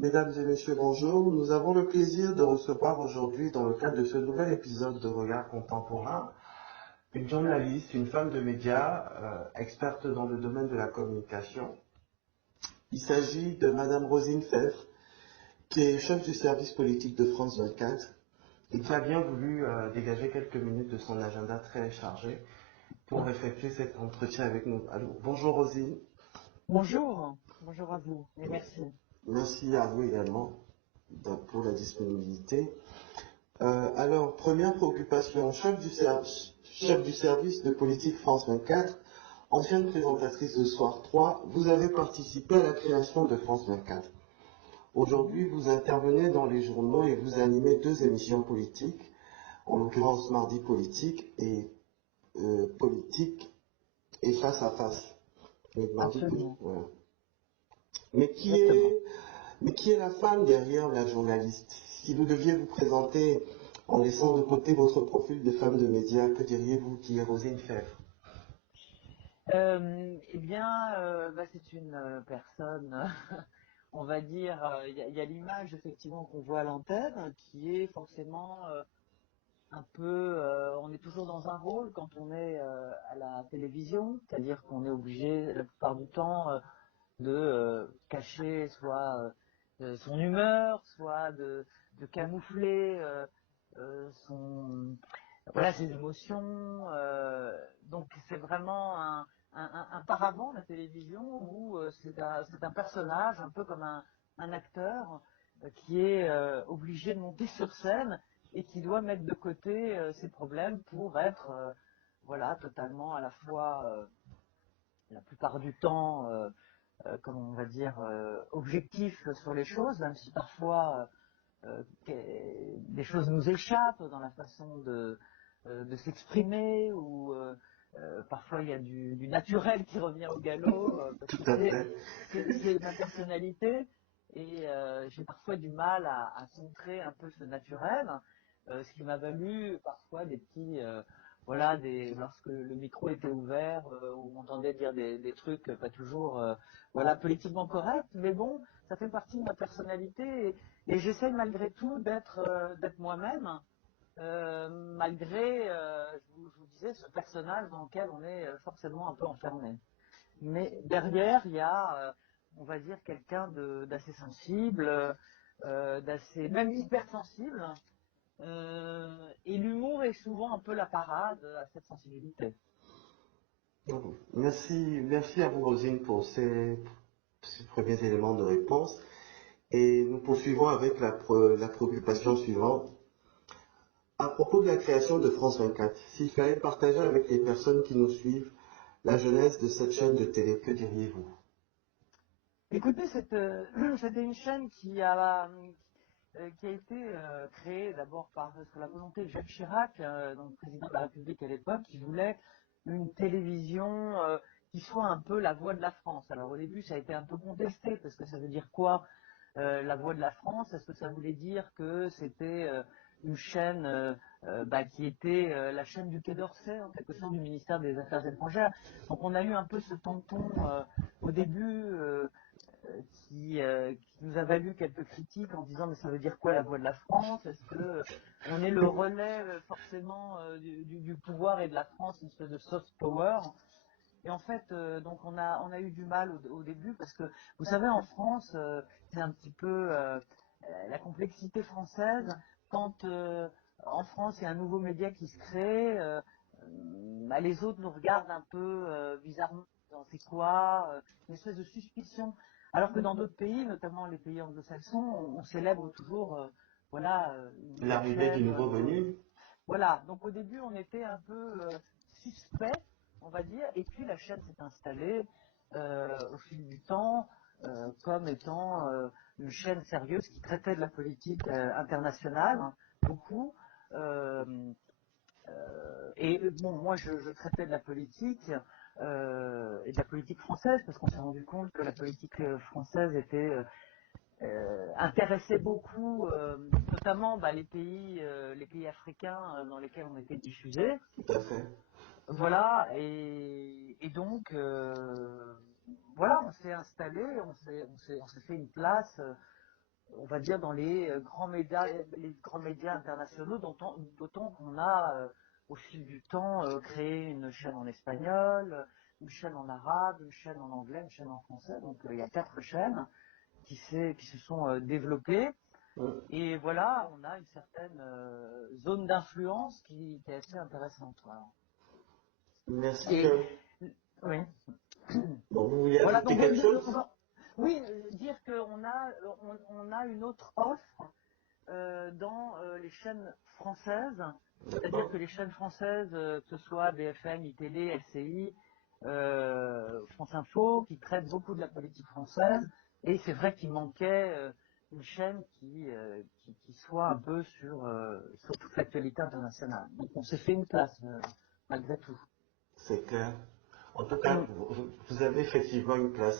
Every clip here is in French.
Mesdames et messieurs, bonjour. Nous avons le plaisir de recevoir aujourd'hui, dans le cadre de ce nouvel épisode de Regard Contemporain, une journaliste, une femme de médias, experte dans le domaine de la communication. Il s'agit de Madame Rosine Fèvre, qui est chef du service politique de France 24 et qui a bien voulu dégager quelques minutes de son agenda très chargé pour effectuer cet entretien avec nous. Alors, bonjour Rosine. Bonjour, bonjour à vous et merci. Merci à vous également pour la disponibilité. Alors, première préoccupation, chef du service de politique France 24, ancienne présentatrice de Soir 3, vous avez participé à la création de France 24. Aujourd'hui, vous intervenez dans les journaux et vous animez deux émissions politiques, en l'occurrence Mardi Politique et Face à Face. Donc, Mardi Politique, Absolument. voilà. Mais qui est la femme derrière la journaliste? Si vous deviez vous présenter en laissant de côté votre profil de femme de médias, que diriez-vous qui est Rosine Fèvre? C'est une personne, on va dire, il y a l'image effectivement qu'on voit à l'antenne qui est forcément un peu, on est toujours dans un rôle quand on est à la télévision, c'est-à-dire qu'on est obligé la plupart du temps de cacher soit son humeur, soit de camoufler ses émotions. Donc c'est vraiment un paravent, la télévision, où c'est un personnage, un peu comme un acteur, qui est obligé de monter sur scène et qui doit mettre de côté ses problèmes pour être totalement à la fois, la plupart du temps, comment on va dire, objectif sur les choses, même si parfois des choses nous échappent dans la façon de s'exprimer ou parfois il y a du naturel qui revient au galop parce Tout que à fait. c'est ma personnalité et j'ai parfois du mal à centrer un peu ce naturel, ce qui m'a valu parfois des petits lorsque le micro était ouvert, où on entendait dire des trucs pas toujours politiquement corrects, mais bon, ça fait partie de ma personnalité et j'essaie malgré tout d'être moi-même, malgré, je vous disais, ce personnage dans lequel on est forcément un peu enfermé. Mais derrière, il y a, on va dire, quelqu'un d'assez sensible, d'assez même hypersensible, et l'humour est souvent un peu la parade à cette sensibilité. Merci à vous Rosine pour ces premiers éléments de réponse. Et nous poursuivons avec la préoccupation suivante. À propos de la création de France 24, s'il fallait partager avec les personnes qui nous suivent la genèse de cette chaîne de télé, que diriez-vous? Écoutez, c'était une chaîne qui a été créée d'abord sur la volonté de Jacques Chirac, donc président de la République à l'époque, qui voulait une télévision qui soit un peu la voix de la France. Alors au début, ça a été un peu contesté, parce que ça veut dire quoi, la voix de la France? Est-ce que ça voulait dire que c'était une chaîne qui était la chaîne du Quai d'Orsay, en quelque sorte, du ministère des Affaires étrangères? Donc on a eu un peu ce tampon au début. Qui nous a valu quelques critiques en disant mais ça veut dire quoi la voix de la France? Est-ce que on est le relais forcément du pouvoir et de la France, une espèce de soft power? Et en fait, donc on a eu du mal au début parce que vous savez en France, c'est un petit peu la complexité française. Quand en France il y a un nouveau média qui se crée, les autres nous regardent un peu bizarrement. C'est quoi une espèce de suspicion. Alors que dans d'autres pays, notamment les pays anglo-saxons, on célèbre toujours une nouvelle L'arrivée du chaîne. nouveau venu? Voilà, donc au début on était un peu suspect, on va dire, et puis la chaîne s'est installée au fil du temps comme étant une chaîne sérieuse qui traitait de la politique internationale, hein, beaucoup. Euh, et bon, moi je traitais de la politique et de la politique française parce qu'on s'est rendu compte que la politique française intéressait beaucoup, notamment les pays africains dans lesquels on était diffusés. Tout à fait. Voilà, et donc, voilà, on s'est installé, on s'est fait une place, on va dire, dans les grands médias internationaux, d'autant qu'on a, au fil du temps, créé une chaîne en espagnol, une chaîne en arabe, une chaîne en anglais, une chaîne en français. Donc, il y a 4 chaînes qui se sont développées. Mm. Et voilà, on a une certaine zone d'influence qui est assez intéressante. Voilà. Merci. Et oui. Bon, vous voulez Voilà, ajouter donc quelque chose? oui, dire on a une autre offre dans les chaînes françaises, c'est-à-dire D'accord. que les chaînes françaises, que ce soit BFM, ITV, LCI, France Info, qui traitent beaucoup de la politique française, et c'est vrai qu'il manquait une chaîne qui soit un peu sur toute l'actualité internationale. Donc on s'est fait une place, malgré tout. C'est clair. En tout cas, Mm. vous avez effectivement une place.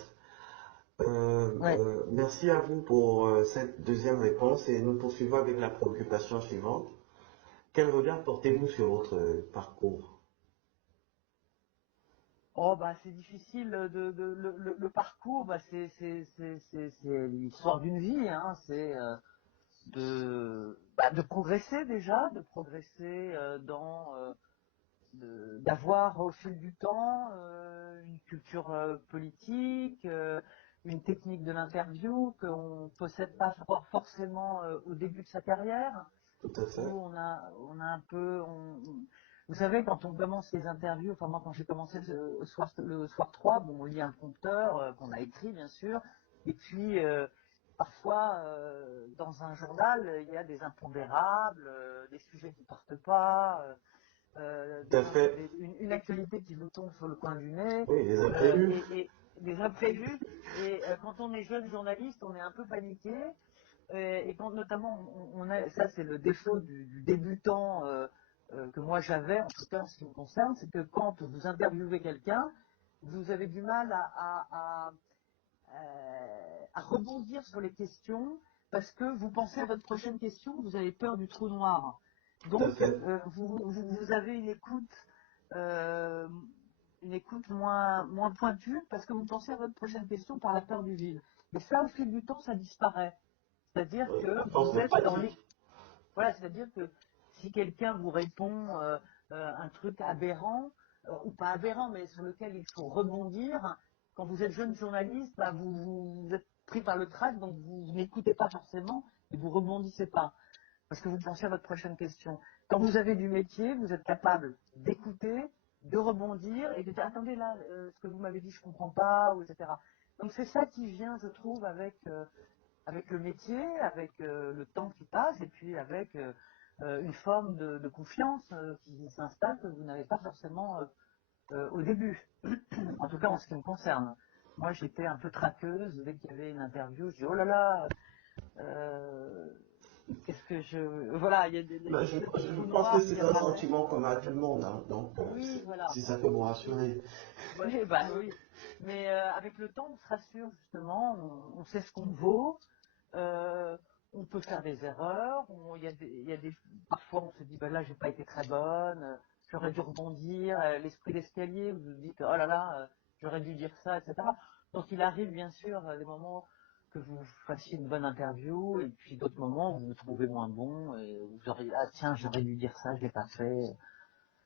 Ouais. Merci à vous pour cette deuxième réponse et nous poursuivons avec la préoccupation suivante. Quel regard portez-vous sur votre parcours? Oh bah c'est difficile le parcours, bah c'est l'histoire d'une vie, hein. C'est de progresser déjà, de progresser d'avoir au fil du temps une culture politique, une technique de l'interview qu'on possède pas forcément au début de sa carrière, Tout à où fait. on a un peu, vous savez, quand on commence les interviews, enfin moi quand j'ai commencé le soir 3, bon, on lit un prompteur qu'on a écrit bien sûr, et puis parfois dans un journal, il y a des impondérables, des sujets qui partent pas, Tout à fait. une actualité qui vous tombe sur le coin du nez, Oui, les imprévus. et des imprévus. Et quand on est jeune journaliste, on est un peu paniqué. Et quand notamment, ça c'est le défaut du débutant que moi j'avais, en tout cas en ce qui me concerne, c'est que quand vous interviewez quelqu'un, vous avez du mal à rebondir sur les questions parce que vous pensez à votre prochaine question, vous avez peur du trou noir. Tout à Donc, fait. vous avez euh, une écoute moins pointue parce que vous pensez à votre prochaine question par la peur du vide. Et ça, au fil du temps, ça disparaît. C'est-à-dire Oui, que à force vous de êtes dans les... pratique. Voilà, c'est-à-dire que si quelqu'un vous répond un truc aberrant, ou pas aberrant, mais sur lequel il faut rebondir, quand vous êtes jeune journaliste, bah, vous êtes pris par le trac, donc vous n'écoutez pas forcément et vous rebondissez pas, parce que vous pensez à votre prochaine question. Quand vous avez du métier, vous êtes capable d'écouter, de rebondir et de dire attendez là, ce que vous m'avez dit je comprends pas, ou etc. Donc c'est ça qui vient, je trouve, avec le métier, avec le temps qui passe, et puis avec une forme de confiance qui s'installe que vous n'avez pas forcément au début. En tout cas, en ce qui me concerne. Moi, j'étais un peu traqueuse. Dès qu'il y avait une interview, je dis oh là là, euh, qu'est-ce que je... Voilà, il y a Ben, ce petit je trou pense que noir qui c'est un apparaît. sentiment qu'on a tout le monde, hein. Donc, Oui, voilà. si ça peut vous rassurer. Oui, bah oui. Mais avec le temps, on se rassure justement, on sait ce qu'on vaut, euh, on peut faire des erreurs, il y a des, parfois on se dit, bah là, j'ai pas été très bonne, j'aurais dû rebondir, l'esprit d'escalier, vous vous dites, oh là là, j'aurais dû dire ça, etc. Donc il arrive bien sûr des moments que vous fassiez une bonne interview, et puis d'autres moments où vous vous trouvez moins bon, et vous aurez, ah tiens, j'aurais dû dire ça, je l'ai pas fait.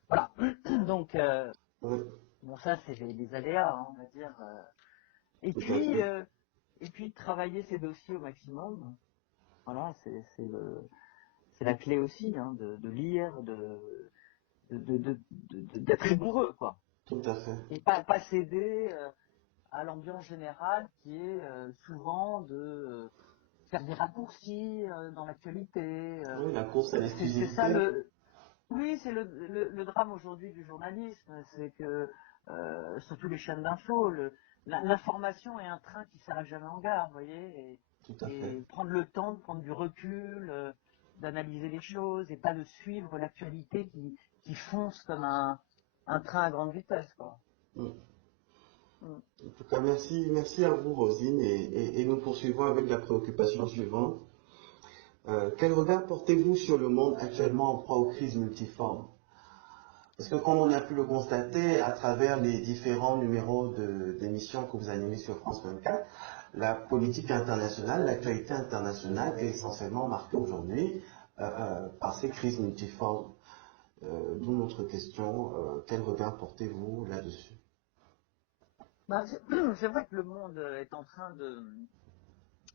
Voilà. Donc, Oui, bon, ça, c'est les aléas, hein, on va dire. Et tout à puis, fait. euh, et puis travailler ses dossiers au maximum. Voilà, c'est la clé aussi, hein, de lire, d'être rigoureux, quoi. Tout à fait. Et pas céder à l'ambiance générale qui est souvent de faire des raccourcis dans l'actualité. Oui, la course à C'est ça l'exclusivité. le, oui, c'est le drame aujourd'hui du journalisme, c'est que surtout les chaînes d'info, l'information est un train qui s'arrête jamais en gare, vous voyez, Tout à fait. et prendre le temps de prendre du recul, d'analyser les choses et pas de suivre l'actualité qui fonce comme un train à grande vitesse, quoi. Mm. Mm. En tout cas, merci à vous, Rosine, et nous poursuivons avec la préoccupation suivante. Quel regard portez-vous sur le monde actuellement en proie aux crises multiformes? Parce que comme on a pu le constater à travers les différents numéros d'émissions que vous animez sur France 24, la politique internationale, l'actualité internationale est essentiellement marquée aujourd'hui par ces crises multiformes. D'où notre question, quel regard portez-vous là-dessus? Bah, c'est vrai que le monde est en train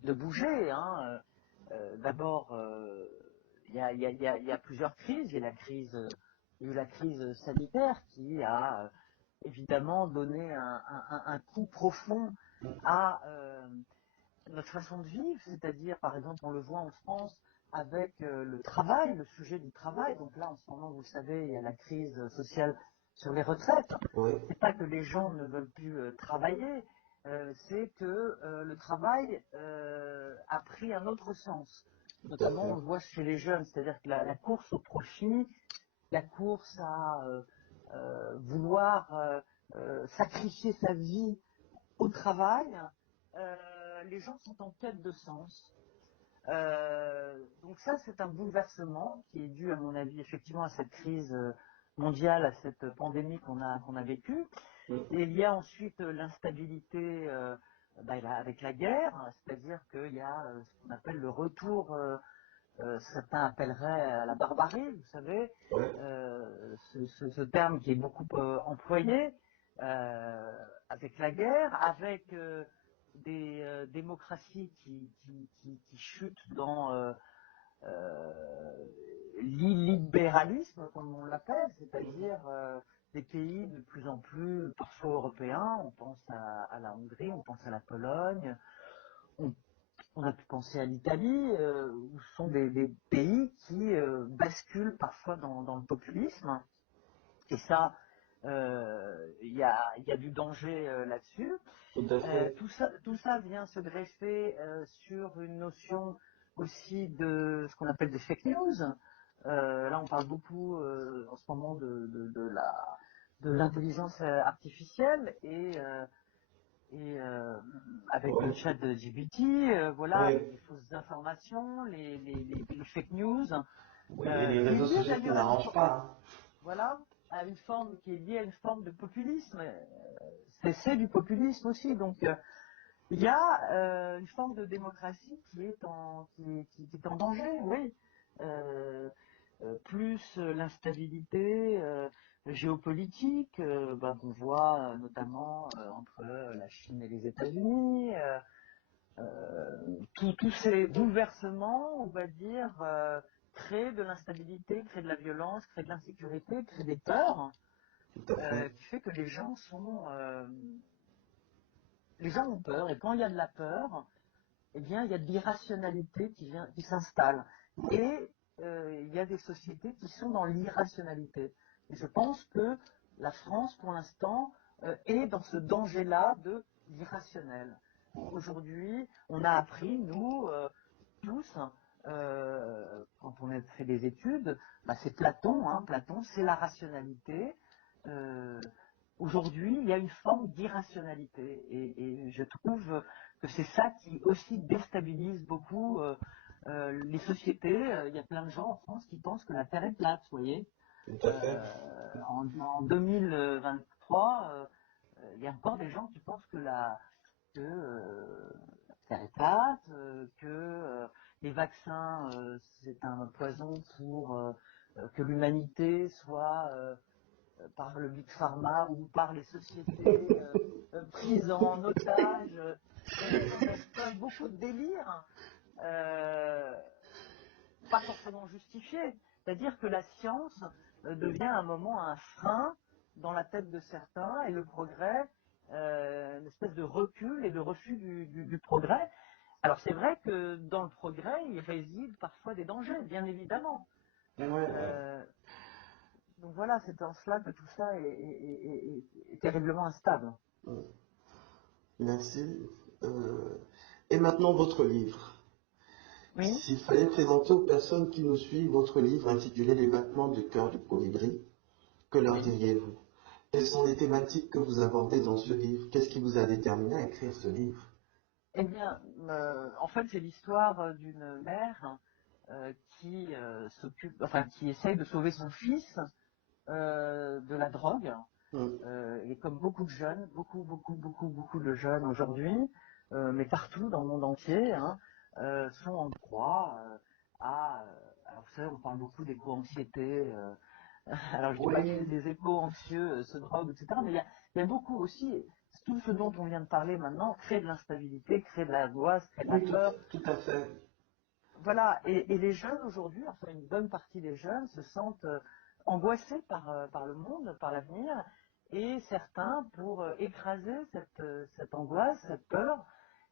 de bouger, hein. D'abord, il y a plusieurs crises. Il y a il y a eu la crise sanitaire qui a évidemment donné un coup profond à notre façon de vivre, c'est-à-dire, par exemple, on le voit en France avec le travail, le sujet du travail. Donc là, en ce moment, vous le savez, il y a la crise sociale sur les retraites. Oui, C'est pas que les gens ne veulent plus travailler, c'est que le travail a pris un autre sens. tout à Notamment, fait. on le voit chez les jeunes, c'est-à-dire que la course au profit, la course à vouloir sacrifier sa vie au travail, les gens sont en quête de sens. Donc ça, c'est un bouleversement qui est dû, à mon avis, effectivement à cette crise mondiale, à cette pandémie qu'on a vécue. Et il y a ensuite l'instabilité avec la guerre, c'est-à-dire qu'il y a ce qu'on appelle le retour, certains appelleraient à la barbarie, vous savez, Oui, ce terme qui est beaucoup employé, avec la guerre, avec des démocraties qui chutent dans l'illibéralisme, comme on l'appelle, c'est-à-dire des pays de plus en plus, parfois européens, on pense à la Hongrie, on pense à la Pologne, on, on a pu penser à l'Italie, où ce sont des pays qui basculent parfois dans le populisme, et ça, il y a du danger là-dessus. tout à fait. Tout ça vient se greffer sur une notion aussi de ce qu'on appelle des fake news. Là, on parle beaucoup en ce moment de l'intelligence artificielle et avec Oui, le chat de GPT, voilà, oui, les fausses informations, les fake news, oui, et les qui est réseaux lié sociaux qui d'ailleurs à n'arrangent pas. voilà, à une forme qui est liée à une forme de populisme. C'est du populisme aussi, donc il y a une forme de démocratie qui est en danger, oui. Euh, Plus l'instabilité géopolitique qu'on voit notamment entre la Chine et les États-Unis, tous ces bouleversements, on va dire, créent de l'instabilité, créent de la violence, créent de l'insécurité, créent des peurs, Tout à fait. qui fait que les gens ont peur, et quand il y a de la peur, eh bien, il y a de l'irrationalité qui s'installe. Et il y a des sociétés qui sont dans l'irrationalité. Et je pense que la France, pour l'instant, est dans ce danger-là de l'irrationnel. Aujourd'hui, on a appris, nous, tous, quand on a fait des études, bah, c'est Platon, hein, Platon, c'est la rationalité. Euh, Aujourd'hui, il y a une forme d'irrationalité. Et je trouve que c'est ça qui aussi déstabilise beaucoup les sociétés. Il y a plein de gens en France qui pensent que la Terre est plate, vous voyez. Tout à fait. En 2023, il y a encore des gens qui pensent que la Terre est plate, que les vaccins, c'est un poison pour que l'humanité soit par le Big Pharma ou par les sociétés prises en otage dans un tas beaucoup de délires, euh, pas forcément justifiés. C'est-à-dire que la science devient à un moment un frein dans la tête de certains et le progrès, une espèce de recul et de refus du progrès. Alors c'est vrai que dans le progrès, il réside parfois des dangers, bien évidemment. Ouais, ouais. Euh, donc voilà, c'est en cela que tout ça est terriblement instable. Merci. Euh, et maintenant, votre livre. Oui. S'il fallait présenter aux personnes qui nous suivent votre livre intitulé Les battements de cœur du colibri, que leur Oui. diriez-vous? Quelles sont les thématiques que vous abordez dans ce livre? Qu'est-ce qui vous a déterminé à écrire ce livre? Eh bien, en fait, c'est l'histoire d'une mère qui s'occupe, enfin, qui essaye de sauver son fils de la drogue. Et comme beaucoup de jeunes, beaucoup de jeunes aujourd'hui, mais partout dans le monde entier, hein, sont en proie alors vous savez, on parle beaucoup d'éco-anxiété. Alors je dis pas que les éco-anxieux se droguent, etc. Mais il y a beaucoup aussi, tout ce dont on vient de parler maintenant, crée de l'instabilité, crée de l'angoisse, crée de la peur. Tout à fait. Voilà, et les jeunes aujourd'hui, enfin une bonne partie des jeunes se sentent angoissés par le monde, par l'avenir, et certains, pour écraser cette angoisse, cette peur,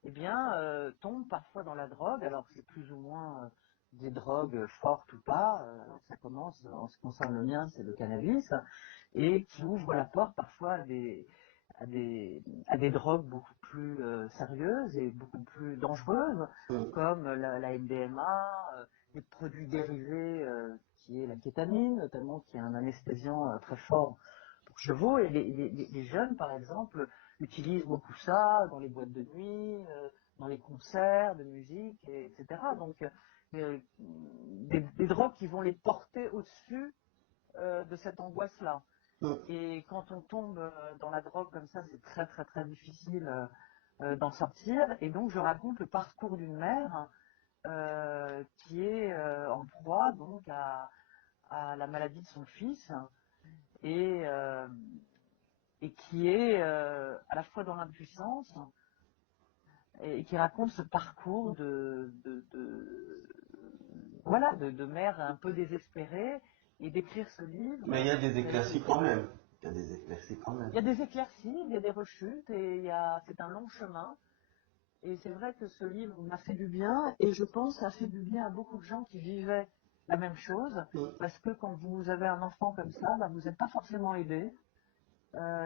eh bien, tombent parfois dans la drogue. Alors c'est plus ou moins des drogues fortes ou pas, ça commence, en ce qui concerne le mien, c'est le cannabis, et qui ouvre la porte parfois à des drogues beaucoup plus sérieuses et beaucoup plus dangereuses, comme la MDMA, les produits dérivés, qui est la kétamine, notamment, qui est un anesthésiant très fort pour chevaux. Et les jeunes, par exemple, utilisent beaucoup ça dans les boîtes de nuit, dans les concerts de musique, etc. Donc, des drogues qui vont les porter au-dessus de cette angoisse-là. Et quand on tombe dans la drogue comme ça, c'est très très très difficile d'en sortir. Et donc je raconte le parcours d'une mère qui est en proie donc à la maladie de son fils et, euh, et qui est à la fois dans l'impuissance et qui raconte ce parcours voilà, de mère un peu désespérée, et d'écrire ce livre. Mais il y a des éclaircies quand même. Il y a des éclaircies quand même. Il y a des éclaircies, il y a des rechutes, et c'est un long chemin. Et c'est vrai que ce livre m'a fait du bien, et je pense que ça a fait du bien à beaucoup de gens qui vivaient la même chose, parce que quand vous avez un enfant comme ça, bah, vous n'êtes pas forcément aidé,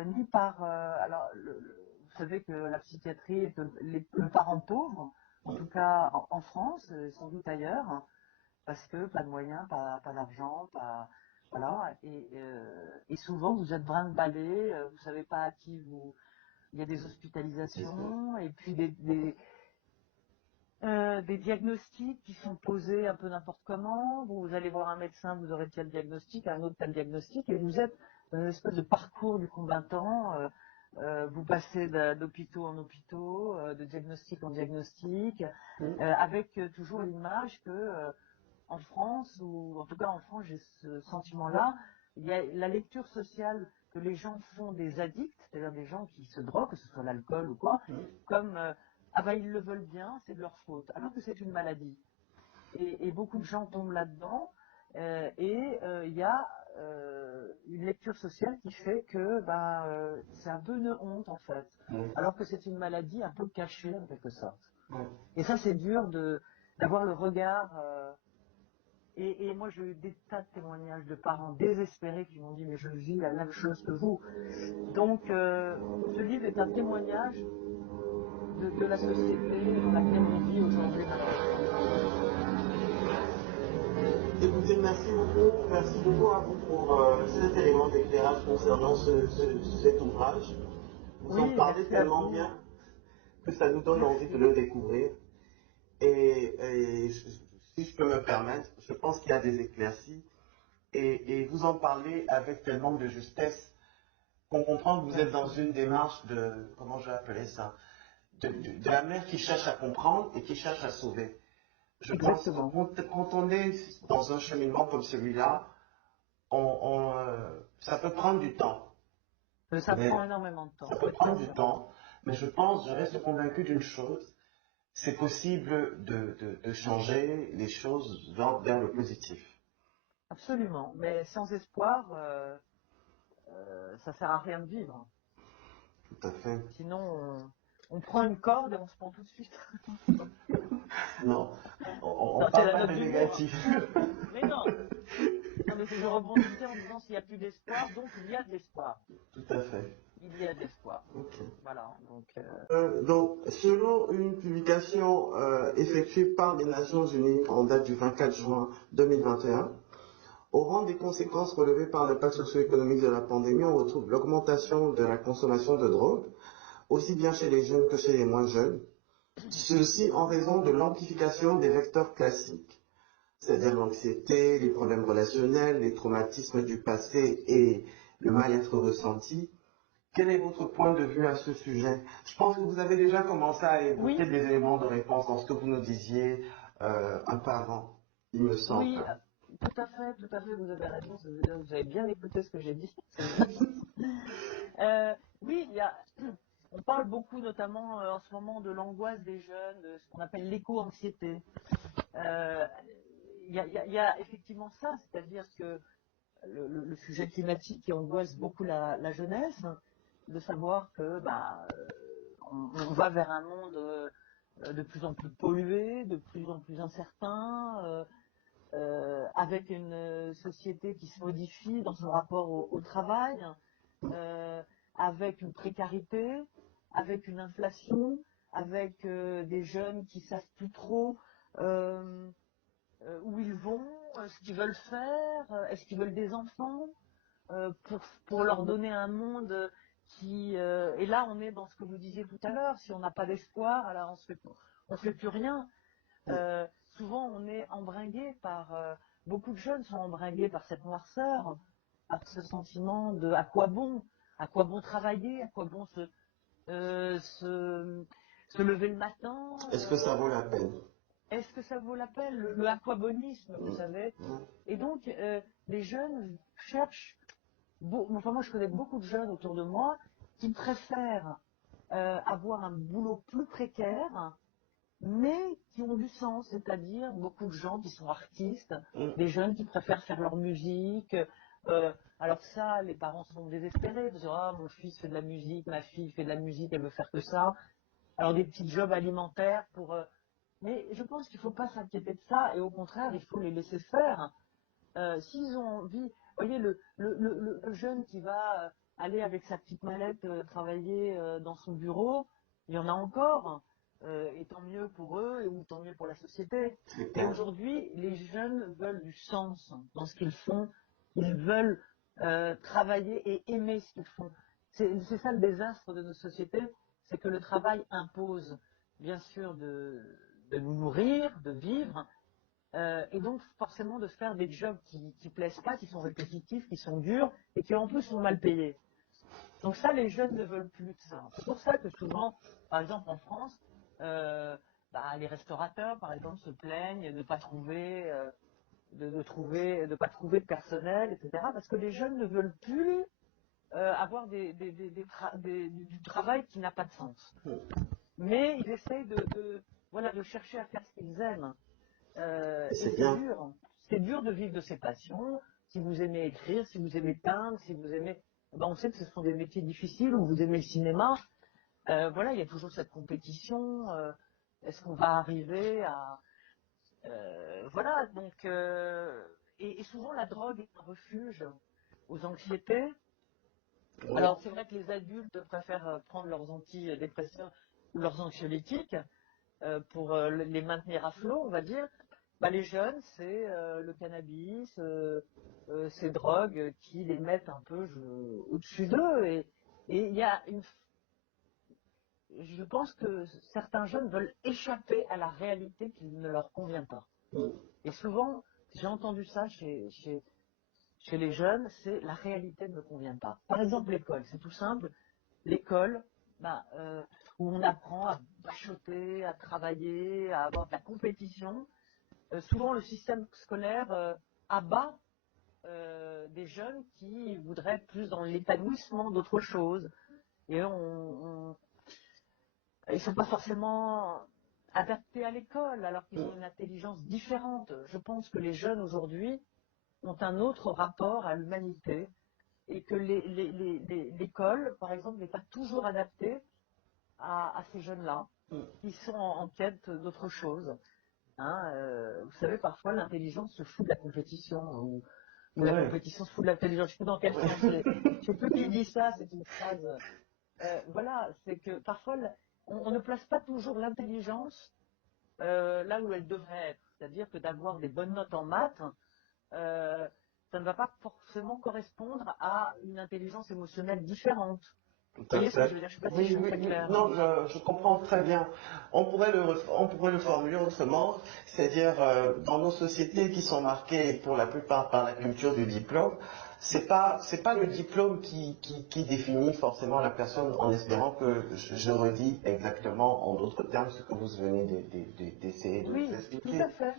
ni par... alors, vous savez que la psychiatrie est le parent pauvre, en tout cas en France, et sans doute ailleurs, parce que pas de moyens, pas d'argent, voilà, et souvent vous êtes brinque-ballé, vous savez pas à qui vous... Il y a des hospitalisations, et puis des diagnostics qui sont posés un peu n'importe comment. Vous allez voir un médecin, vous aurez tel diagnostic, un autre tel diagnostic, et vous êtes dans une espèce de parcours du combattant. Vous passez d'hôpitaux en hôpitaux, de diagnostic en diagnostic, avec toujours l'image que en France, ou en tout cas en France, j'ai ce sentiment-là, il y a la lecture sociale que les gens font des addicts, c'est-à-dire des gens qui se droguent, que ce soit l'alcool ou quoi, comme ah ben ils le veulent bien, c'est de leur faute, alors que c'est une maladie. Et beaucoup de gens tombent là-dedans, il y a une lecture sociale qui fait que c'est un peu une honte en fait, alors que c'est une maladie un peu cachée en quelque sorte. Et ça c'est dur d'avoir le regard. Et moi, j'ai eu des tas de témoignages de parents désespérés qui m'ont dit mais je vis la même chose que vous. Donc, ce livre est un témoignage de la société dans laquelle on vit aujourd'hui, malheureusement. Écoutez, merci beaucoup à vous pour cet élément d'éclairage concernant cet ouvrage. Vous en parlez tellement bien que ça nous donne envie de le découvrir. Et si je peux me permettre, je pense qu'il y a des éclaircies. Et vous en parlez avec tellement de justesse qu'on comprend que vous êtes dans une démarche de, comment je vais appeler ça, de la mère qui cherche à comprendre et qui cherche à sauver. Je pense que quand on est dans un cheminement comme celui-là, ça peut prendre du temps. Ça prend énormément de temps. Ça peut prendre du temps, mais je reste convaincu d'une chose, c'est possible de changer les choses vers le positif. Absolument, mais sans espoir, ça sert à rien de vivre. Tout à fait. Sinon, on prend une corde et on se prend tout de suite. Non, on parle pas de négatif. Mais non. Non, mais je rebondissais en disant s'il n'y a plus d'espoir, donc il y a de l'espoir. Tout à fait. Il y a de l'espoir. Okay. Voilà. Donc, selon une publication effectuée par les Nations Unies en date du 24 juin 2021, au rang des conséquences relevées par l'impact socio-économique de la pandémie, on retrouve l'augmentation de la consommation de drogue, aussi bien chez les jeunes que chez les moins jeunes. Ceci en raison de l'amplification des vecteurs classiques. c'est-à-dire l'anxiété, les problèmes relationnels, les traumatismes du passé et le mal-être ressenti. Quel est votre point de vue à ce sujet? Je pense que vous avez déjà commencé à évoquer Oui, des éléments de réponse dans ce que vous nous disiez un peu avant, il me semble. oui, tout à fait, vous avez raison, vous avez bien écouté ce que j'ai dit. C'est bien. Oui, on parle beaucoup notamment en ce moment de l'angoisse des jeunes, de ce qu'on appelle l'éco-anxiété. Euh, il y a effectivement ça, c'est-à-dire que le sujet climatique qui angoisse beaucoup la jeunesse, de savoir que on va vers un monde de plus en plus pollué, de plus en plus incertain, avec une société qui se modifie dans son rapport au travail, euh, avec une précarité, avec une inflation, avec des jeunes qui savent plus trop euh, où ils vont, ce qu'ils veulent faire, est-ce qu'ils veulent des enfants, pour leur donner un monde qui... et là, on est dans ce que vous disiez tout à l'heure, si on n'a pas d'espoir, alors on fait plus rien. Souvent, on est embringué par... beaucoup de jeunes sont embringués par cette noirceur, par ce sentiment de à quoi bon travailler, à quoi bon euh, se, se lever le matin. Est-ce que ça vaut la peine? Est-ce que ça vaut la peine, le aquabonisme, vous savez? Et donc, les jeunes cherchent, enfin moi je connais beaucoup de jeunes autour de moi qui préfèrent avoir un boulot plus précaire, mais qui ont du sens, c'est-à-dire beaucoup de gens qui sont artistes, des jeunes qui préfèrent faire leur musique. Alors ça, les parents sont désespérés, parce que ah, mon fils fait de la musique, ma fille fait de la musique, elle veut faire que ça. Alors des petits jobs alimentaires pour... mais je pense qu'il ne faut pas s'inquiéter de ça, et au contraire, il faut les laisser faire. S'ils ont envie, vous voyez, le jeune qui va aller avec sa petite mallette travailler dans son bureau, il y en a encore, et tant mieux pour eux, ou tant mieux pour la société. Mais aujourd'hui, les jeunes veulent du sens dans ce qu'ils font, ils veulent travailler et aimer ce qu'ils font. C'est ça le désastre de nos sociétés, c'est que le travail impose, bien sûr, de nous nourrir, de vivre, et donc forcément de faire des jobs qui plaisent pas, qui sont répétitifs, qui sont durs et qui en plus sont mal payés. Donc ça, les jeunes ne veulent plus de ça. C'est pour ça que souvent, par exemple en France, euh, les restaurateurs, par exemple, se plaignent de ne pas trouver, de pas trouver de personnel, etc. Parce que les jeunes ne veulent plus avoir du travail qui n'a pas de sens. Mais ils essayent voilà, de chercher à faire ce qu'ils aiment. Et C'est c'est bien. dur. C'est dur de vivre de ses passions. Si vous aimez écrire, si vous aimez peindre, si vous aimez... on sait que ce sont des métiers difficiles, ou vous aimez le cinéma. Voilà, il y a toujours cette compétition. Est-ce qu'on va arriver à... voilà, donc... et souvent, la drogue est un refuge aux anxiétés. Oui. Alors, c'est vrai que les adultes préfèrent prendre leurs antidépresseurs ou leurs anxiolytiques pour les maintenir à flot, on va dire. Les jeunes, c'est le cannabis, ces drogues qui les mettent un peu au-dessus d'eux. Et il y a je pense que certains jeunes veulent échapper à la réalité qui ne leur convient pas. Et souvent, j'ai entendu ça chez les jeunes, c'est la réalité ne me convient pas. Par exemple, l'école, c'est tout simple. L'école, où on apprend à bachoter, à travailler, à avoir de la compétition. Souvent, le système scolaire abat des jeunes qui voudraient être plus dans l'épanouissement d'autre chose. Et ils ne sont pas forcément adaptés à l'école, alors qu'ils ont une intelligence différente. Je pense que les jeunes aujourd'hui ont un autre rapport à l'humanité, et que l'école, par exemple, n'est pas toujours adaptée à ces jeunes-là, qui sont en quête d'autre chose. Hein, vous savez, parfois l'intelligence se fout de la compétition, ou la compétition se fout de l'intelligence. Je ne sais plus dans quel sens. Je ne sais plus qui dit ça, c'est une phrase. Voilà, c'est que parfois on ne place pas toujours l'intelligence là où elle devrait être. C'est-à-dire que d'avoir des bonnes notes en maths, ça ne va pas forcément correspondre à une intelligence émotionnelle différente. Tout Vous à voyez ce que je fait. veux dire? Je ne sais pas si je Oui, suis oui, très oui. claire. Non, je comprends très bien. On pourrait le formuler autrement, c'est-à-dire dans nos sociétés qui sont marquées pour la plupart par la culture du diplôme, c'est pas le diplôme qui définit forcément la personne, en espérant que je redis exactement en d'autres termes ce que vous venez d'essayer de nous Oui, tout expliquer. à fait.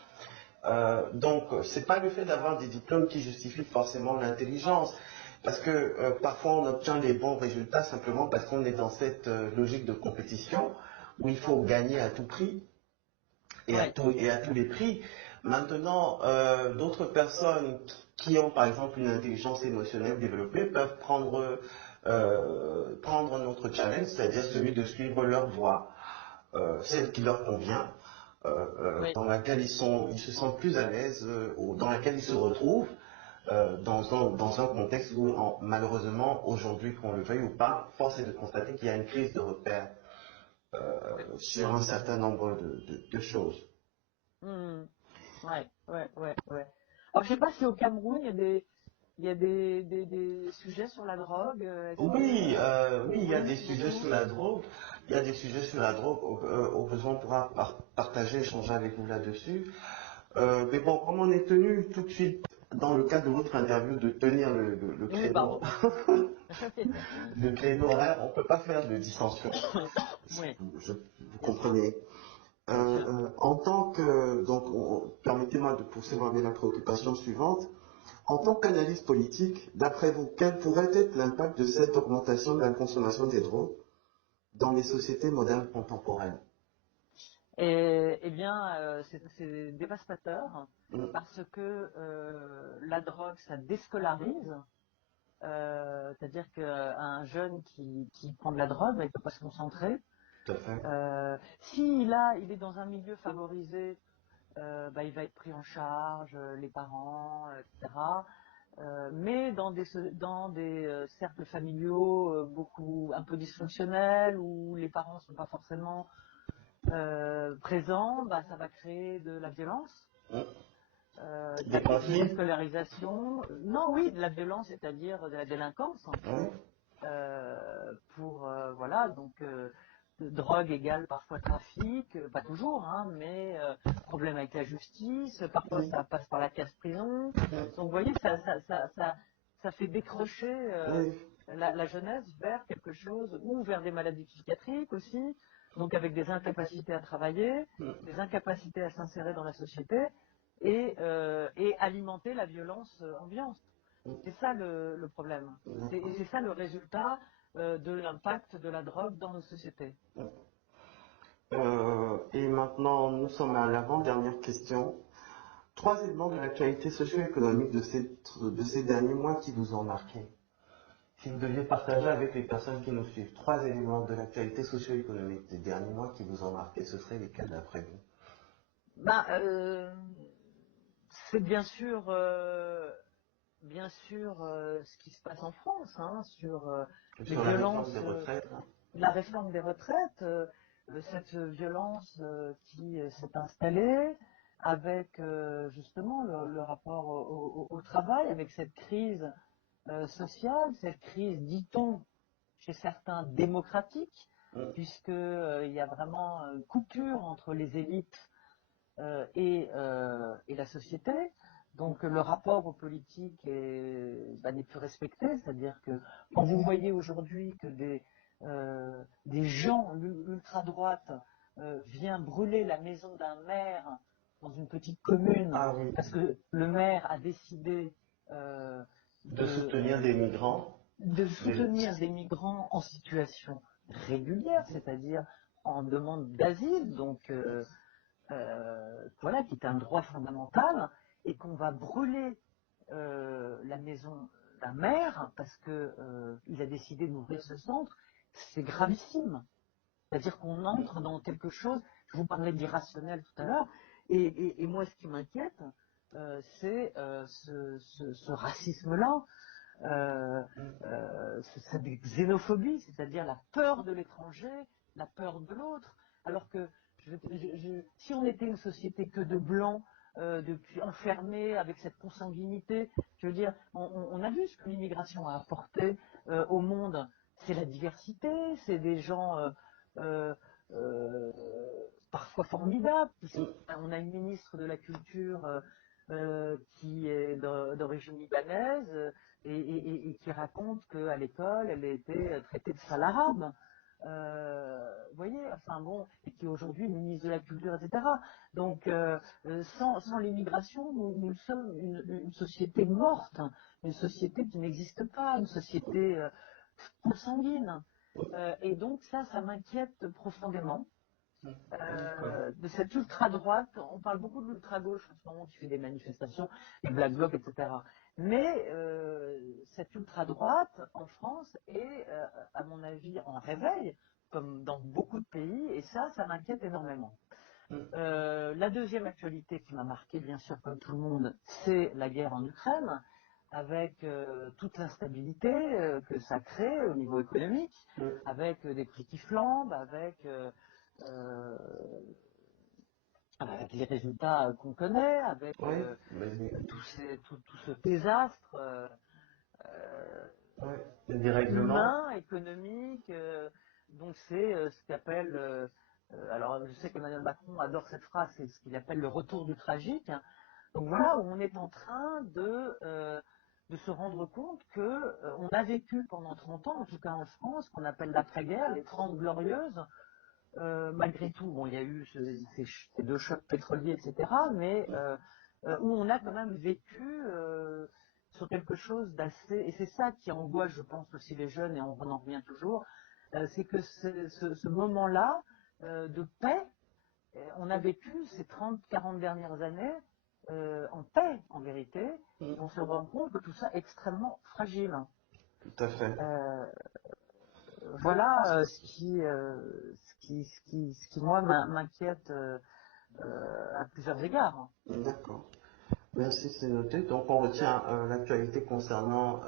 Donc, c'est pas le fait d'avoir des diplômes qui justifie forcément l'intelligence, parce que parfois on obtient des bons résultats simplement parce qu'on est dans cette logique de compétition où il faut gagner à tout prix Oui. et à tous les prix. Maintenant, d'autres personnes qui ont par exemple une intelligence émotionnelle développée peuvent prendre notre challenge, c'est-à-dire celui de suivre leur voie, celle qui leur convient, Oui. dans laquelle ils se sentent plus à l'aise, ou dans laquelle ils se retrouvent, dans un contexte où, malheureusement, aujourd'hui, qu'on le veuille ou pas, force est de constater qu'il y a une crise de repères sur un certain nombre de choses. Hmm. Ouais, ouais, ouais, ouais. Alors, je sais pas si au Cameroun, il y a des sujets sur la drogue. Est-ce Oui, que, oui, il y a des oui, sujets beaucoup. sur la drogue. Il y a des sujets sur la drogue. Au besoin, on pourra partager, échanger avec vous là-dessus. Mais bon, comme on est tenu tout de suite, dans le cadre de votre interview, de tenir le Oui, créneau, pardon. le créneau horaire, on ne peut pas faire de dissension. Oui, Vous comprenez. bien sûr. En tant que, donc, permettez-moi de poursuivre avec la préoccupation suivante. En tant qu'analyste politique, d'après vous, quel pourrait être l'impact de cette augmentation de la consommation des drogues dans les sociétés modernes contemporaines? Eh bien, c'est dévastateur Mm, parce que la drogue, ça déscolarise. C'est-à-dire qu'un jeune qui prend de la drogue, bah, il ne peut pas se concentrer. tout à fait. Il est dans un milieu favorisé, bah, il va être pris en charge, les parents, etc. Mais dans des cercles familiaux beaucoup un peu dysfonctionnels où les parents ne sont pas forcément présents, bah, ça va créer de la violence, Mm. de Des la conflits? déscolarisation. Non, oui, de la violence, c'est-à-dire de la délinquance. Oui. Voilà, donc drogue égale parfois trafic, pas toujours, hein, mais problème avec la justice, parfois Oui. ça passe par la casse prison. Donc vous voyez, ça fait décrocher Oui. la jeunesse vers quelque chose, ou vers des maladies psychiatriques aussi, donc avec des incapacités à travailler, des incapacités à s'insérer dans la société, et alimenter la violence ambiante. C'est ça le problème. Et c'est ça le résultat de l'impact de la drogue dans nos sociétés. Et maintenant, nous sommes à l'avant-dernière question. Trois éléments de l'actualité socio-économique de ces derniers mois qui vous ont marqué. Si vous deviez partager avec les personnes qui nous suivent trois éléments de l'actualité socio-économique des derniers mois qui vous ont marqué, ce seraient lesquels d'après vous? Ben, c'est bien sûr ce qui se passe en France, hein, sur les Sur la réforme violences, des retraites. la réforme des retraites, cette violence qui s'est installée avec justement le rapport au travail, avec cette crise sociale, cette crise, dit-on, chez certains démocratique, Mm. puisque il y a vraiment une coupure entre les élites et la société. Donc le rapport aux politiques n'est plus respecté, c'est-à-dire que quand vous voyez aujourd'hui que des gens, l'ultra-droite, vient brûler la maison d'un maire dans une petite commune, Ah oui. parce que le maire a décidé euh, De soutenir des migrants. de Des- soutenir des migrants en situation régulière, c'est-à-dire en demande d'asile, donc voilà, qui est un droit fondamental, et qu'on va brûler la maison d'un maire parce que il a décidé d'ouvrir ce centre, c'est gravissime. C'est-à-dire qu'on entre dans quelque chose, je vous parlais d'irrationnel tout à l'heure, et moi ce qui m'inquiète, c'est ce racisme-là, euh, cette xénophobie, c'est-à-dire la peur de l'étranger, la peur de l'autre, alors que si on était une société que de blancs, depuis enfermés avec cette consanguinité, je veux dire, on a vu ce que l'immigration a apporté au monde. c'est la diversité, c'est des gens euh, euh, parfois formidables. On a une ministre de la Culture qui est d'origine libanaise et qui raconte qu'à l'école, elle a été traitée de sale arabe. Vous voyez, enfin bon, et qui est aujourd'hui ministre de la Culture, etc. Donc, sans l'immigration, nous sommes une société morte, hein, une société qui n'existe pas, une société consanguine. Et donc ça m'inquiète profondément. D'accord. De cette ultra-droite, on parle beaucoup de l'ultra-gauche en ce moment qui fait des manifestations, des Black Blocs, etc. Mais cette ultra-droite en France est, à mon avis, en réveil, comme dans beaucoup de pays, et ça m'inquiète énormément. La deuxième actualité qui m'a marqué, bien sûr, comme tout le monde, c'est la guerre en Ukraine, avec toute l'instabilité que ça crée au niveau économique, avec des prix qui flambent, euh, avec les résultats qu'on connaît, avec Oui, mais tout ce désastre ouais, le dérèglement. humain, économique. Donc c'est ce qu'appelle, alors je sais qu'Emmanuel Macron adore cette phrase, c'est ce qu'il appelle le retour du tragique, hein. Donc voilà, on est en train de se rendre compte que on a vécu pendant 30 ans, en tout cas en France, qu'on appelle l'après-guerre, les 30 glorieuses. Malgré tout, bon, il y a eu ces deux chocs pétroliers, etc., mais où on a quand même vécu sur quelque chose d'assez, et c'est ça qui envoie, je pense, aussi les jeunes, et on en revient toujours, c'est que ce moment-là de paix, on a vécu ces 30, 40 dernières années en paix, en vérité, et on se rend compte que tout ça est extrêmement fragile. Tout à fait. Voilà ce qui moi, m'inquiète à plusieurs égards. D'accord. Merci, c'est noté. Donc on retient l'actualité concernant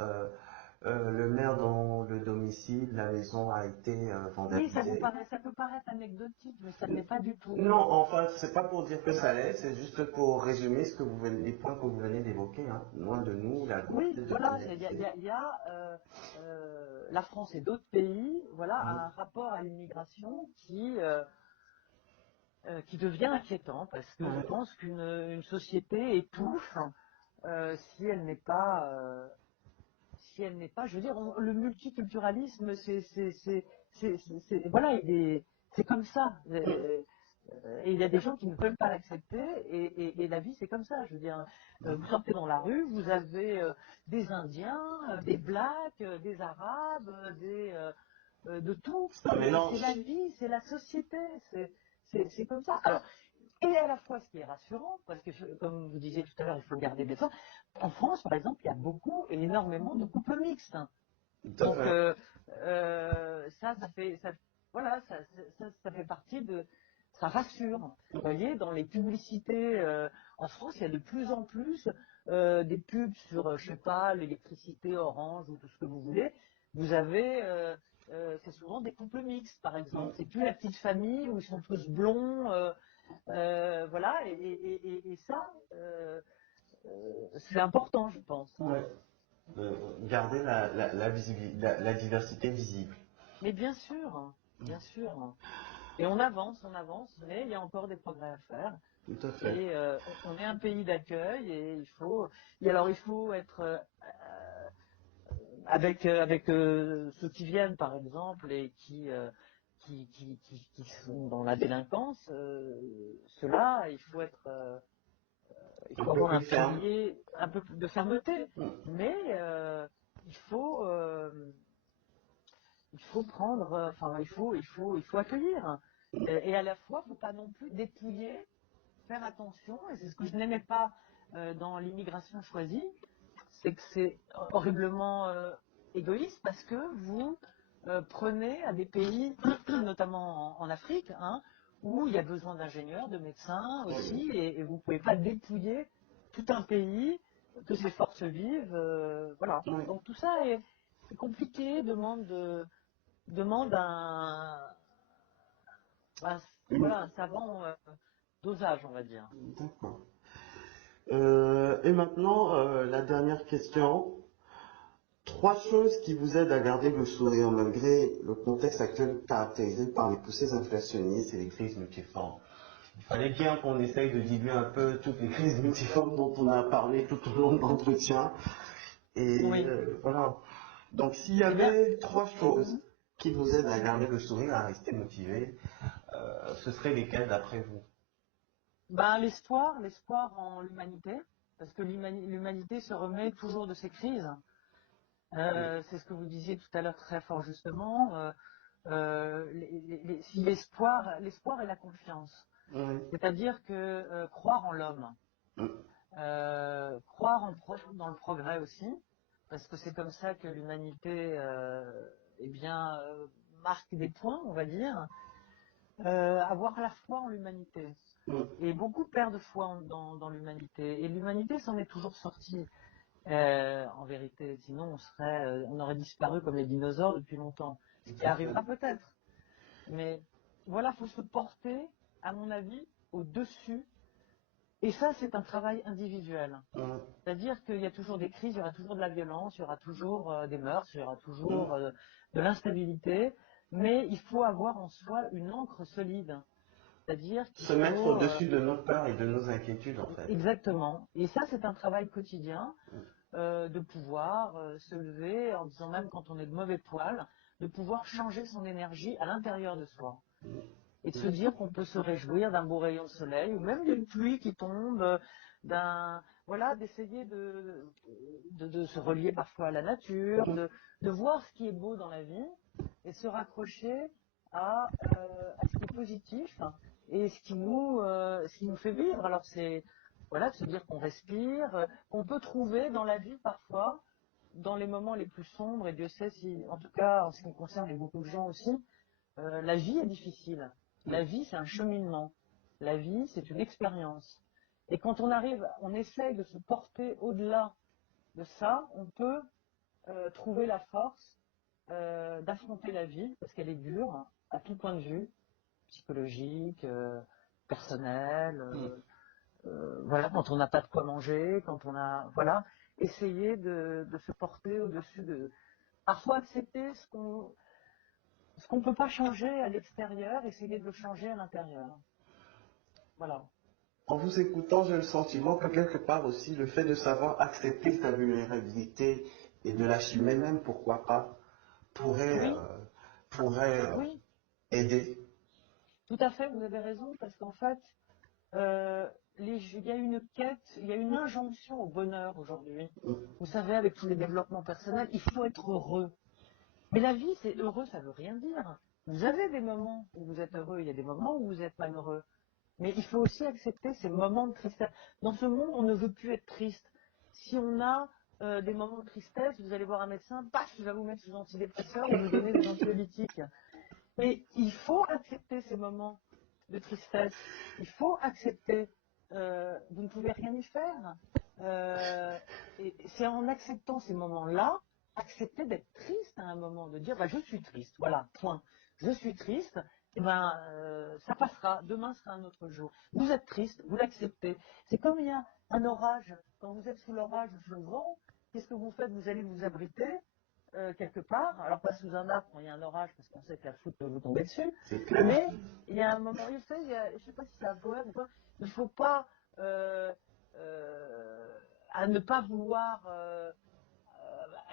le maire dont le domicile, la maison a été Oui, vandalisée. ça peut paraître anecdotique, mais ça ne l'est pas du tout. Non, enfin, c'est pas pour dire que ça l'est, c'est juste pour résumer ce que vous venez, les points que vous venez d'évoquer, hein. Loin de nous, la Oui, volonté de voilà, banaliser. il y a la France et d'autres pays, voilà, un rapport à l'immigration qui devient inquiétant parce que je Ouais. pense qu'une société étouffe si elle n'est pas je veux dire, le multiculturalisme, voilà, c'est comme ça. Et il y a des gens qui ne veulent pas l'accepter, et la vie, c'est comme ça. Je veux dire, vous sortez dans la rue, vous avez des Indiens, des Blacks, des Arabes, de tout. C'est un C'est la mélange. vie, c'est la société, c'est comme ça. Alors, et à la fois, ce qui est rassurant, parce que, comme vous disiez tout à l'heure, il faut garder des forces. En France, par exemple, il y a beaucoup et énormément de couples mixtes. Tout à Donc, fait. voilà, ça fait partie de, ça rassure. Vous voyez, dans les publicités, en France, il y a de plus en plus des pubs sur, je sais pas, l'électricité Orange ou tout ce que vous voulez. Vous avez, c'est souvent des couples mixtes, par exemple. C'est plus la petite famille où ils sont tous blonds. Voilà, et ça, c'est important, je pense. Ouais. Garder la diversité visible. Mais bien sûr, hein, bien sûr. Et on avance, mais il y a encore des progrès à faire. Tout à fait. Et on est un pays d'accueil et il faut être avec ceux qui viennent, par exemple, et qui sont dans la délinquance. Ceux-là, il Un faut peu avoir plus un ferme. pilier, un peu plus de fermeté, mais il faut, euh, il faut prendre, enfin, il faut accueillir. Et à la fois, il ne faut pas non plus dépouiller, faire attention, et c'est ce que je n'aimais pas dans l'immigration choisie, c'est que c'est horriblement égoïste parce que vous prenez à des pays, notamment en Afrique, hein, où il y a besoin d'ingénieurs, de médecins aussi, et vous ne pouvez pas dépouiller tout un pays, que ses forces vivent. Voilà. Oui. Donc tout ça est compliqué, demande un- voilà, un savant dosage, on va dire. D'accord. Et maintenant, la dernière question. 3 choses qui vous aident à garder le sourire malgré le contexte actuel caractérisé par les poussées inflationnistes et les crises multiformes. Il fallait bien qu'on essaye de diluer un peu toutes les crises multiformes dont on a parlé tout au long de l'entretien. Et Oui. voilà. Donc s'il y Eh bien, avait 3 choses qui vous aident à garder le sourire, à rester motivé, ce seraient lesquelles d'après vous? ben, l'espoir en l'humanité, parce que l'humanité se remet toujours de ses crises. C'est ce que vous disiez tout à l'heure très fort justement. Si l'espoir et la confiance. Oui. C'est-à-dire que croire en l'homme, croire dans le progrès aussi, parce que c'est comme ça que l'humanité eh bien, marque des points, on va dire. Avoir la foi en l'humanité. Et beaucoup perdent foi dans l'humanité. Et l'humanité s'en est toujours sortie, en vérité. Sinon, on aurait disparu comme les dinosaures depuis longtemps. Ce qui arrivera peut-être. Mais voilà, il faut se porter, à mon avis, au-dessus. Et ça, c'est un travail individuel. C'est-à-dire qu'il y a toujours des crises, il y aura toujours de la violence, il y aura toujours des meurtres, il y aura toujours de l'instabilité. Mais il faut avoir en soi une ancre solide. C'est-à-dire qu'il Se mettre faut... au-dessus de nos peurs et de nos inquiétudes, en fait. exactement. Et ça, c'est un travail quotidien de pouvoir se lever en disant même quand on est de mauvais poil, de pouvoir changer son énergie à l'intérieur de soi. Et de se dire qu'on peut se réjouir d'un beau rayon de soleil, ou même d'une pluie qui tombe, voilà, d'essayer de se relier parfois à la nature, de voir ce qui est beau dans la vie, et se raccrocher à ce qui est positif, et ce qui nous fait vivre. Alors c'est, voilà, de se dire qu'on respire, qu'on peut trouver dans la vie parfois, dans les moments les plus sombres, et Dieu sait si, en tout cas, en ce qui me concerne, et beaucoup de gens aussi, la vie est difficile. La vie, c'est un cheminement. La vie, c'est une expérience. Et quand on essaye de se porter au-delà de ça, on peut trouver la force d'affronter la vie, parce qu'elle est dure, à tout point de vue, psychologique, personnel, voilà, quand on n'a pas de quoi manger, quand on a, voilà, essayer de se porter au-dessus parfois accepter ce qu'on ne peut pas changer à l'extérieur, essayer de le changer à l'intérieur. Voilà. En vous écoutant, j'ai le sentiment que quelque part aussi, le fait de savoir accepter sa vulnérabilité et de l'assumer même, pourquoi pas, pourrait, Oui, euh, pourrait oui, aider. tout à fait, vous avez raison, parce qu'en fait, il y a une quête, il y a une injonction au bonheur aujourd'hui. Vous savez, avec tous les développements personnels, il faut être heureux. Mais la vie, c'est heureux, ça veut rien dire. Vous avez des moments où vous êtes heureux, il y a des moments où vous êtes malheureux. Mais il faut aussi accepter ces moments de tristesse. Dans ce monde, on ne veut plus être triste. Si on a des moments de tristesse, vous allez voir un médecin, paf, il va vous mettre sous antidépresseur et vous donner des anxiolytiques. Mais il faut accepter ces moments de tristesse. Il faut accepter. Vous ne pouvez rien y faire. Et c'est en acceptant ces moments-là, accepter d'être triste à un moment, de dire bah, je suis triste, voilà, point. Je suis triste, et ben ça passera, demain sera un autre jour. Vous êtes triste, vous l'acceptez. C'est comme il y a un orage, quand vous êtes sous l'orage ou sous le vent, qu'est-ce que vous faites? Vous allez vous abriter quelque part, alors pas sous un arbre quand il y a un orage parce qu'on sait que la foudre peut vous tomber dessus, C'est clair. mais il y a un moment, il fait, je ne sais pas si c'est un poème ou quoi, il ne faut pas à ne pas vouloir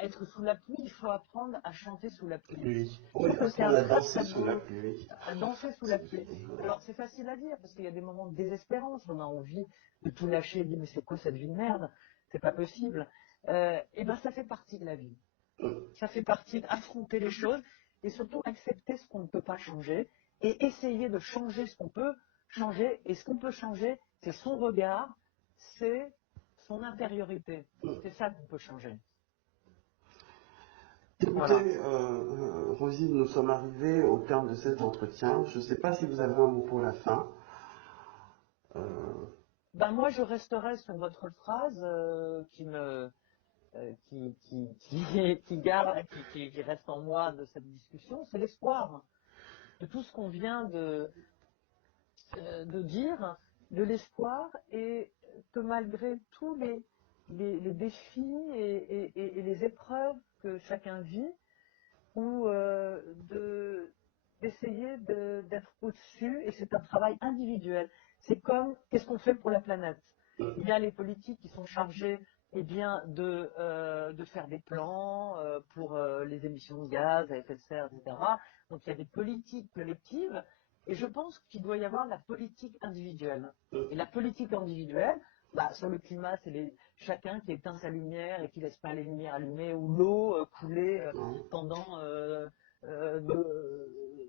être sous la pluie, il faut apprendre à chanter sous la pluie. Oui. Je Oui, trouve que c'est un on a très dansé très sous la beau pluie. à danser sous la pluie. Alors c'est facile à dire parce qu'il y a des moments de désespérance, on a envie de tout lâcher, de dire mais c'est quoi cette vie de merde, c'est pas possible. Et ben ça fait partie de la vie. Ça fait partie d'affronter les choses et surtout accepter ce qu'on ne peut pas changer et essayer de changer ce qu'on peut changer. Et ce qu'on peut changer, c'est son regard, c'est son intériorité. C'est ça qu'on peut changer. Voilà. Écoutez, Rosine, nous sommes arrivés au terme de cet entretien. Je ne sais pas si vous avez un mot pour la fin. Ben moi, je resterai sur votre phrase qui reste en moi de cette discussion, c'est l'espoir de tout ce qu'on vient de dire, de l'espoir, et que malgré tous les défis et les épreuves que chacun vit, ou d'essayer d'être au-dessus, et c'est un travail individuel. C'est comme, qu'est-ce qu'on fait pour la planète? Il y a les politiques qui sont chargés eh bien, de faire des plans pour les émissions de gaz à effet de serre, etc. Donc il y a des politiques collectives, et je pense qu'il doit y avoir la politique individuelle. Et la politique individuelle, bah, sur le climat, c'est chacun qui éteint sa lumière et qui laisse pas les lumières allumées, ou l'eau couler pendant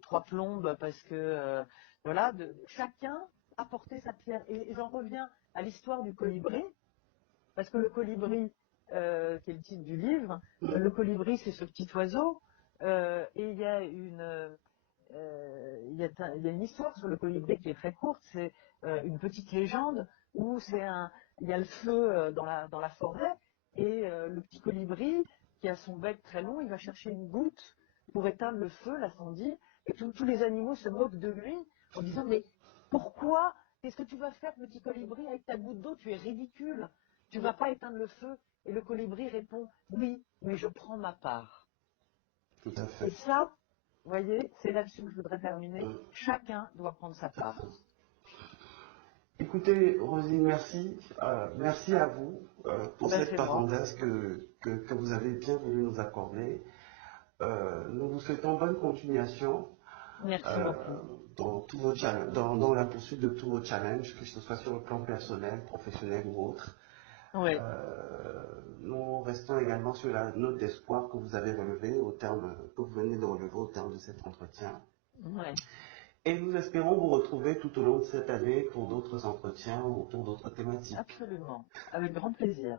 3 plombes, parce que voilà, chacun apporter sa pierre. Et j'en reviens à l'histoire du colibri, parce que le colibri, qui est le titre du livre, le colibri, c'est ce petit oiseau, et il y a il y a une histoire sur le colibri qui est très courte. C'est une petite légende où il y a le feu dans la forêt, et le petit colibri qui a son bec très long, il va chercher une goutte pour éteindre le feu, l'incendie, et tous les animaux se moquent de lui en disant mais pourquoi? Qu'est-ce que tu vas faire, petit colibri, avec ta goutte d'eau? Tu es ridicule. Tu ne vas pas éteindre le feu. Et le colibri répond oui, mais je prends ma part. Tout à Et fait. ça, vous voyez, c'est là-dessus que je voudrais terminer. Chacun doit prendre sa part. Écoutez, Rosine, merci. Merci à vous pour Ben, cette c'est moi. parenthèse que vous avez bien voulu nous accorder. Nous vous souhaitons bonne continuation Merci beaucoup. dans, tous vos dans la poursuite de tous vos challenges, que ce soit sur le plan personnel, professionnel ou autre. Oui. Nous restons également sur la note d'espoir que vous avez relevée que vous venez de relever au terme de cet entretien. Ouais. Et nous espérons vous retrouver tout au long de cette année pour d'autres entretiens ou pour d'autres thématiques. Absolument. Avec grand plaisir.